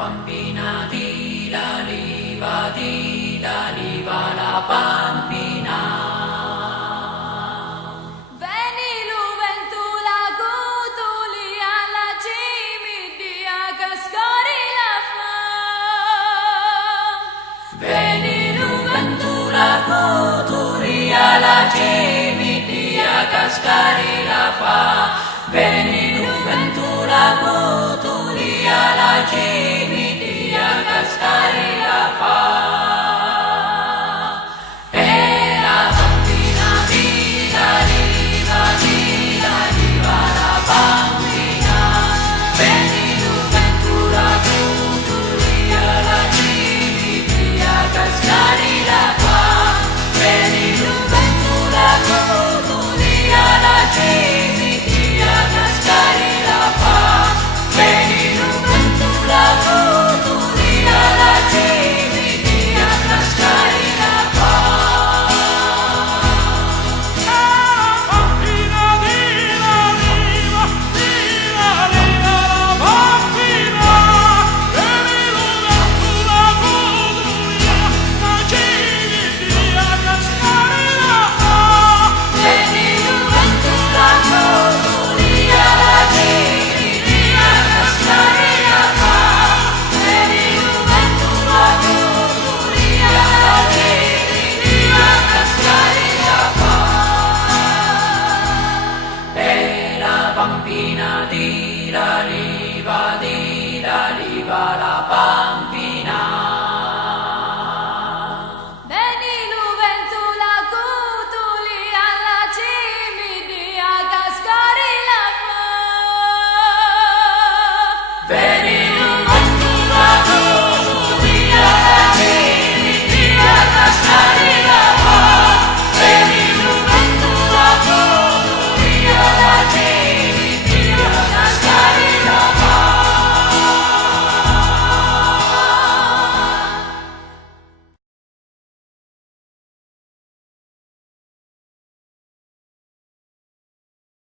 Pampina di la liva la Pampina. Veni l'uventula cutuli alla cimidia cascari la fa. Veni l'uventula cutuli alla cimidia cascari la fa. Veni l'uventula cutuli alla cimidia cascari la fa. Pampina di la liva la